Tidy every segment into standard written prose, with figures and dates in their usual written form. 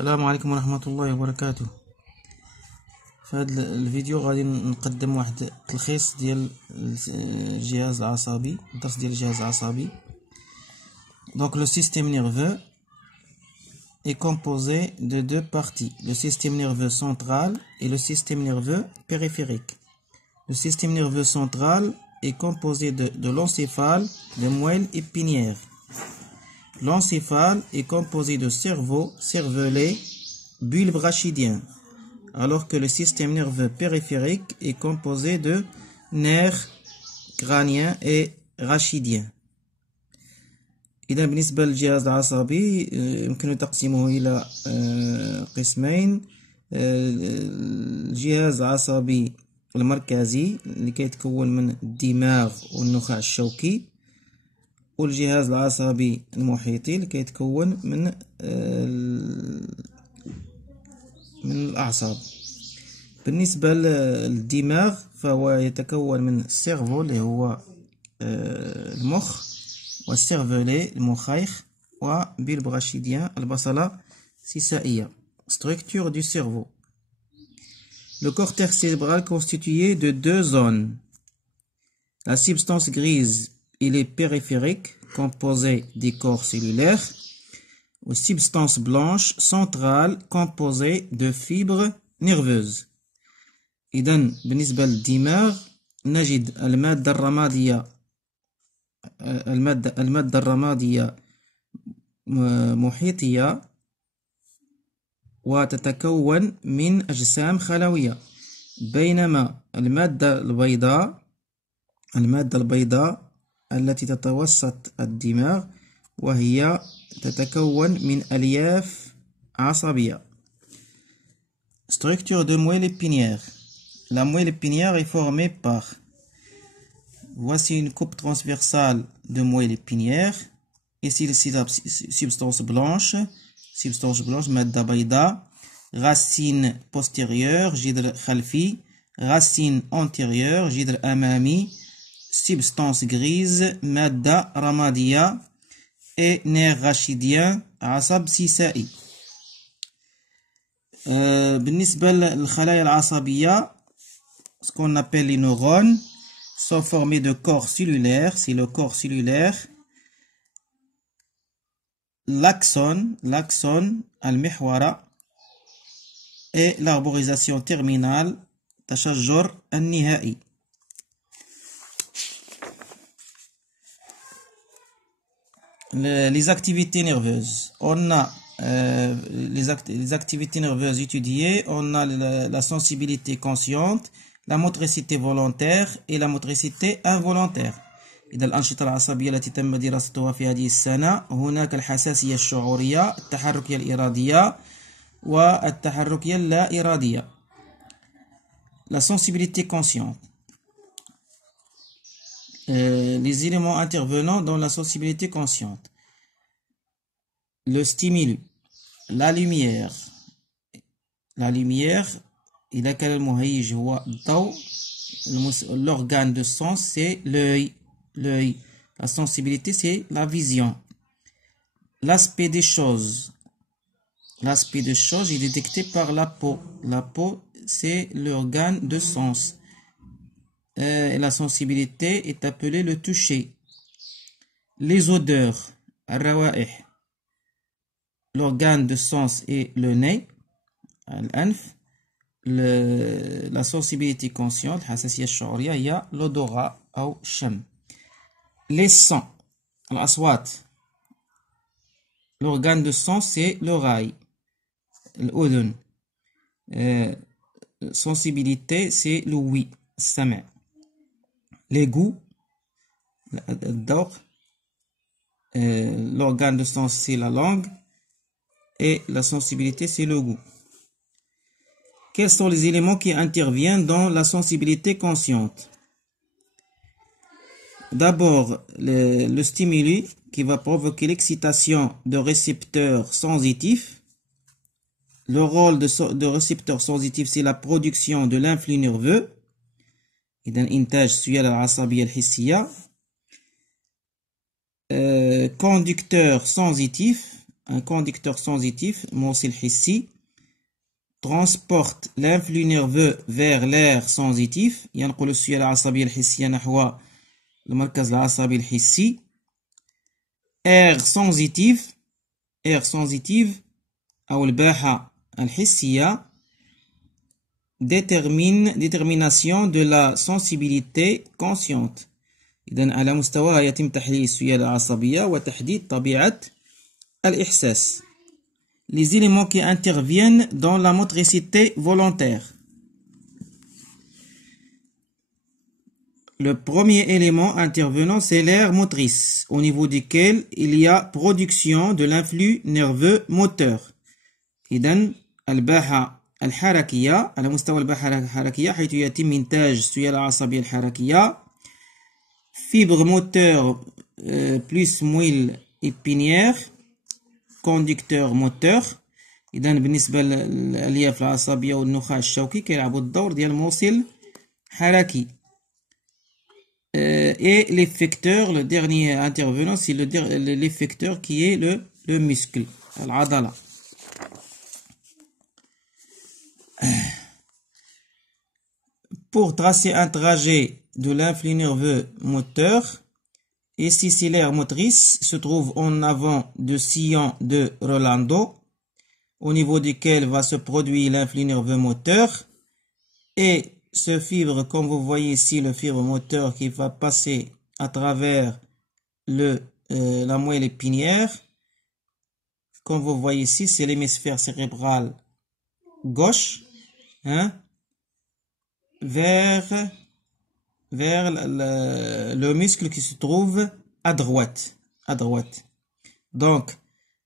السلام عليكم ورحمة الله وبركاته. في هذا الفيديو غادي نقدم واحد التلخيص ديال الجهاز العصبي، الدرس ديال الجهاز العصبي. Donc le système nerveux est composé de deux parties, le système nerveux central et le système nerveux périphérique. Le système nerveux central est composé de l'encéphale, de moelle épinière. L'encéphale est composé de cerveau, cervelet, bulbe rachidien, alors que le système nerveux périphérique est composé de nerfs crâniens et rachidiens. إذا بالنسبة للجهاز العصبي يمكن تقسيمه إلى قسمين. الجهاز العصبي المركزي اللي كيتكون من الدماغ والنخاع الشوكي، والجهاز العصبي المحيطي اللي كيتكون من الأعصاب. بالنسبة للدماغ فهو يتكون من السيرفو اللي هو المخ، والسيرفولي المخيخ، وبالب راشيديان البصلة السيسائية. Structure du cerveau. Le cortex cérébral constitué de deux zones. La substance grise, il est périphérique, composée des corps cellulaires, ou substance blanche centrale, composée de fibres nerveuses. إذن بالنسبة للدماغ نجد المادة الرمادية المادة الرمادية محيطية وتتكون من أجسام خلوية، بينما المادة البيضاء التي تتوسط الدماغ وهي تتكون من ألياف عصبية. Structure de moelle épinière. La moelle épinière est formée par, voici une coupe transversale de moelle épinière. Ici la substance blanche, مادة بيضاء. Racine postérieure, جذر خلفي. Racine antérieure, جذر أمامي. Substance grise, مادة رمادية. Et nerf rachidien, عصب سيسائي. بالنسبة للخلايا العصبية، ce qu'on appelle les neurones, sont formés de corps cellulaires. C'est le corps cellulaire. L'axone المحورة et l'arborisation terminale تشجر النهائي. Les activités nerveuses. On a les activités nerveuses étudiées. On a la sensibilité consciente, la motricité volontaire et la motricité involontaire. إذا الأنشطة العصبية التي تم دراستها في هذه السنة، هناك الحساسية الشعورية، التحركية الإرادية والتحركية اللا إرادية. La sensibilité consciente. Les éléments intervenant dans la sensibilité consciente. Le stimulus, la lumière. La lumière, إذا كان المهيج هو الضوء، l'organe de sens c'est l'œil. La sensibilité c'est la vision. L'aspect des choses. L'aspect des choses est détecté par la peau. La peau c'est l'organe de sens. Et la sensibilité est appelée le toucher. Les odeurs, الروائح. L'organe de sens est le nez, الأنف. La sensibilité consciente, الحساسية الشعورية هي l'odorat أو الشم. Les sons, الأصوات. L'organe de sens c'est l'oreille, الأذن. Sensibilité c'est l'ouïe, السمع. Les goûts, الذوق. L'organe de sens c'est la langue et la sensibilité c'est le goût. Quels sont les éléments qui interviennent dans la sensibilité consciente? D'abord, le stimuli qui va provoquer l'excitation de récepteurs sensitifs. Le rôle de récepteur sensitif c'est la production de l'influx nerveux. إذن إنتاج السيالة العصبية الحسية. Conducteur sensitif, un conducteur sensitif, موصل حسي, transporte l'influx nerveux vers l'aire sensitif, ينقل السيولة العصبية الحسية نحو المركز العصبي الحسي. aire sensitive أو الباحة الحسية, détermination de la sensibilité consciente. إذن على مستواها يتم تحليل السيولة العصبية وتحديد طبيعة الإحساس. Les éléments qui interviennent dans la motricité volontaire. Le premier élément intervenant, c'est l'aire motrice, au niveau duquel il y a production de l'influx nerveux moteur. إذن الباحة الحركية على مستوى الباحة الحركية حيث يتم إنتاج السيولة العصبية الحركية. Fibre moteur plus moelle épinière, conducteur moteur. إذن بالنسبة للألياف العصبية والنخاع الشوكي كيلعبوا الدور ديال الموصل حركي. Et l'effecteur, le dernier intervenant, c'est l'effecteur qui est le muscle, العضلة. Pour tracer un trajet de l'influx nerveux moteur, ici c'est l'aire motrice, se trouve en avant du sillon de Rolando, au niveau duquel va se produire l'influx nerveux moteur. Et ce fibre, comme vous voyez ici, le fibre moteur qui va passer à travers la moelle épinière, comme vous voyez ici, c'est l'hémisphère cérébral gauche, hein, vers le muscle qui se trouve à droite. Donc,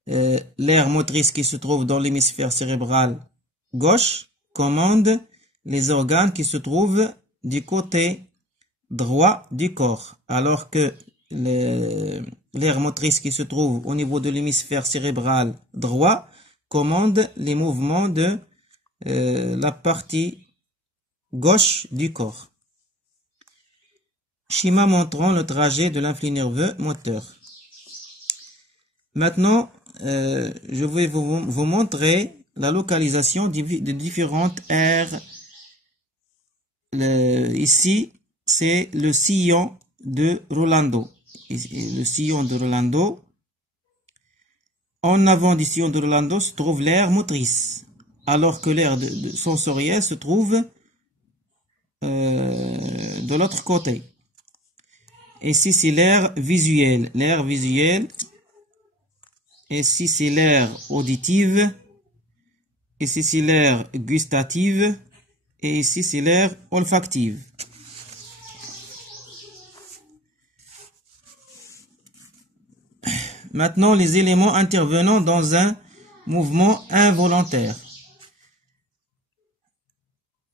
l'aire motrice qui se trouve dans l'hémisphère cérébral gauche commande les organes qui se trouvent du côté droit du corps, alors que l'aire motrice qui se trouve au niveau de l'hémisphère cérébral droit commande les mouvements de la partie gauche du corps. Schéma montrant le trajet de l'influx nerveux moteur. Maintenant, je vais vous montrer la localisation de différentes aires. Ici, c'est le sillon de Rolando. Le sillon de Rolando. En avant du sillon de Rolando se trouve l'aire motrice, alors que l'aire sensorielle se trouve de l'autre côté. Ici, c'est l'aire visuelle. Ici, c'est l'aire auditive. Ici, c'est l'aire gustative. Et ici, c'est l'aire olfactive. Maintenant, les éléments intervenant dans un mouvement involontaire.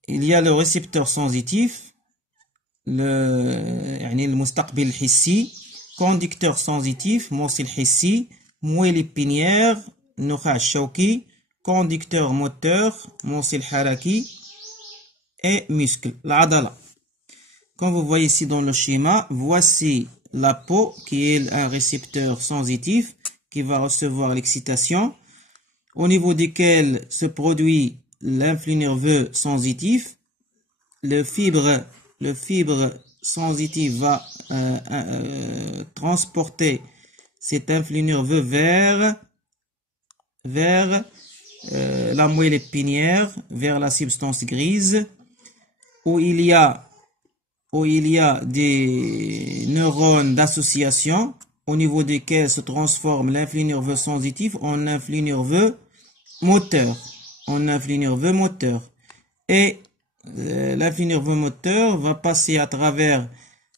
Il y a le récepteur sensitif, le mustaqbil الحسي, conducteur sensitif, موصل حسي, moelle épinière, نخاع الشوكي, conducteur moteur, موصل حركي, et muscle, العضلة. Comme vous voyez ici dans le schéma, voici la peau qui est un récepteur sensitif qui va recevoir l'excitation, au niveau duquel se produit l'influx nerveux sensitif. Le fibre sensitif va transporter cet influx nerveux vers la moelle épinière, vers la substance grise, où il y a des neurones d'association, au niveau desquels se transforme l'influx nerveux sensitif en influx nerveux moteur. Et l'influx nerveux moteur va passer à travers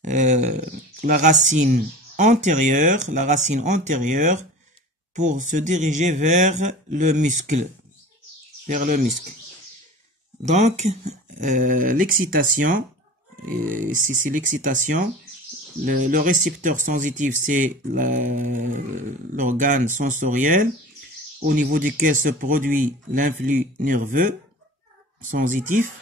la racine antérieure pour se diriger vers le muscle. Donc, l'excitation, si c'est l'excitation, le récepteur sensitif, c'est l'organe sensoriel au niveau duquel se produit l'influx nerveux sensitif.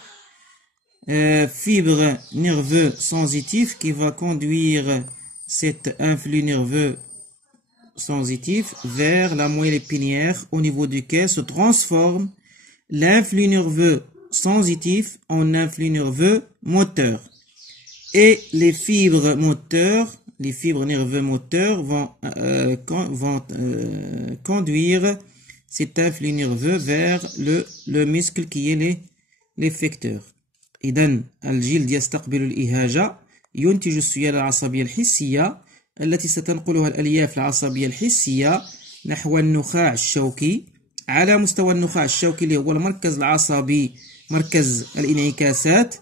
Fibre nerveux sensitif qui va conduire cet influx nerveux sensitif vers la moelle épinière au niveau duquel se transforme l'influx nerveux sensitif en influx nerveux moteur. Et les fibres moteurs, les fibres nerveux moteurs vont conduire cet influx nerveux vers le muscle qui est l'effecteur. إذن الجلد يستقبل الإهاجة، ينتج السيالة العصبية الحسية التي ستنقلها الألياف العصبية الحسية نحو النخاع الشوكي. على مستوى النخاع الشوكي اللي هو المركز العصبي، مركز الانعكاسات،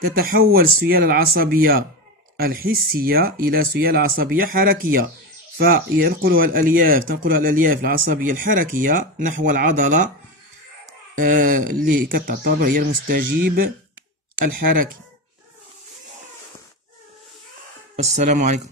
تتحول السيالة العصبية الحسية إلى سيالة عصبية حركية، فينقلها الألياف العصبية الحركية نحو العضلة اللي كتعتبر هي المستجيب الحركي. السلام عليكم.